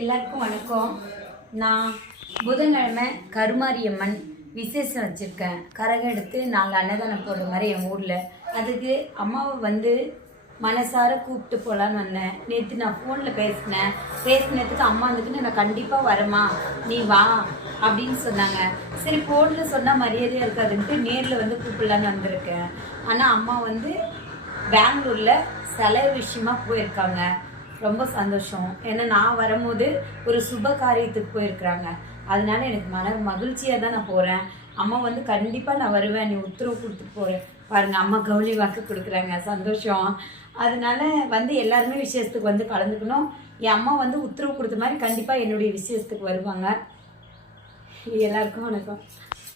எல்லாருக்கும் வணக்கம். நான் புதன்கிழமை கருமாரியம்மன் விசேஷம் வச்சுருக்கேன். கரகம் எடுத்து நாங்கள் அன்னதானம் போடுற மாதிரி என் ஊரில். அதுக்கு அம்மாவை மனசார கூப்பிட்டு போகலான்னு வந்தேன். நேற்று நான் ஃபோனில் பேசினதுக்கு அம்மா வந்துட்டு நான் கண்டிப்பாக வரமா, நீ வா அப்படின்னு சொன்னாங்க. சரி ஃபோனில் சொன்னால் மரியாதையாக இருக்காதுன்ட்டு நேரில் கூப்பிடலான்னு வந்திருக்கேன். ஆனால் அம்மா பெங்களூரில் செலவு விஷயமா போயிருக்காங்க. ரொம்ப சந்தோஷம். ஏன்னா நான் வரும்போது ஒரு சுப காரியத்துக்கு போயிருக்கிறாங்க. அதனால எனக்கு மகிழ்ச்சியாக தான் நான் போகிறேன். அம்மா கண்டிப்பாக நான் வருவேன், நீ உத்தரவு கொடுத்துட்டு போகிறேன். பாருங்கள், அம்மா கவுளி வாக்கு கொடுக்குறாங்க. சந்தோஷம். அதனால எல்லாருமே விசேஷத்துக்கு கலந்துக்கணும். என் அம்மா உத்தரவு கொடுத்த மாதிரி கண்டிப்பாக என்னுடைய விசேஷத்துக்கு வருவாங்க. எல்லாருக்கும் வணக்கம்.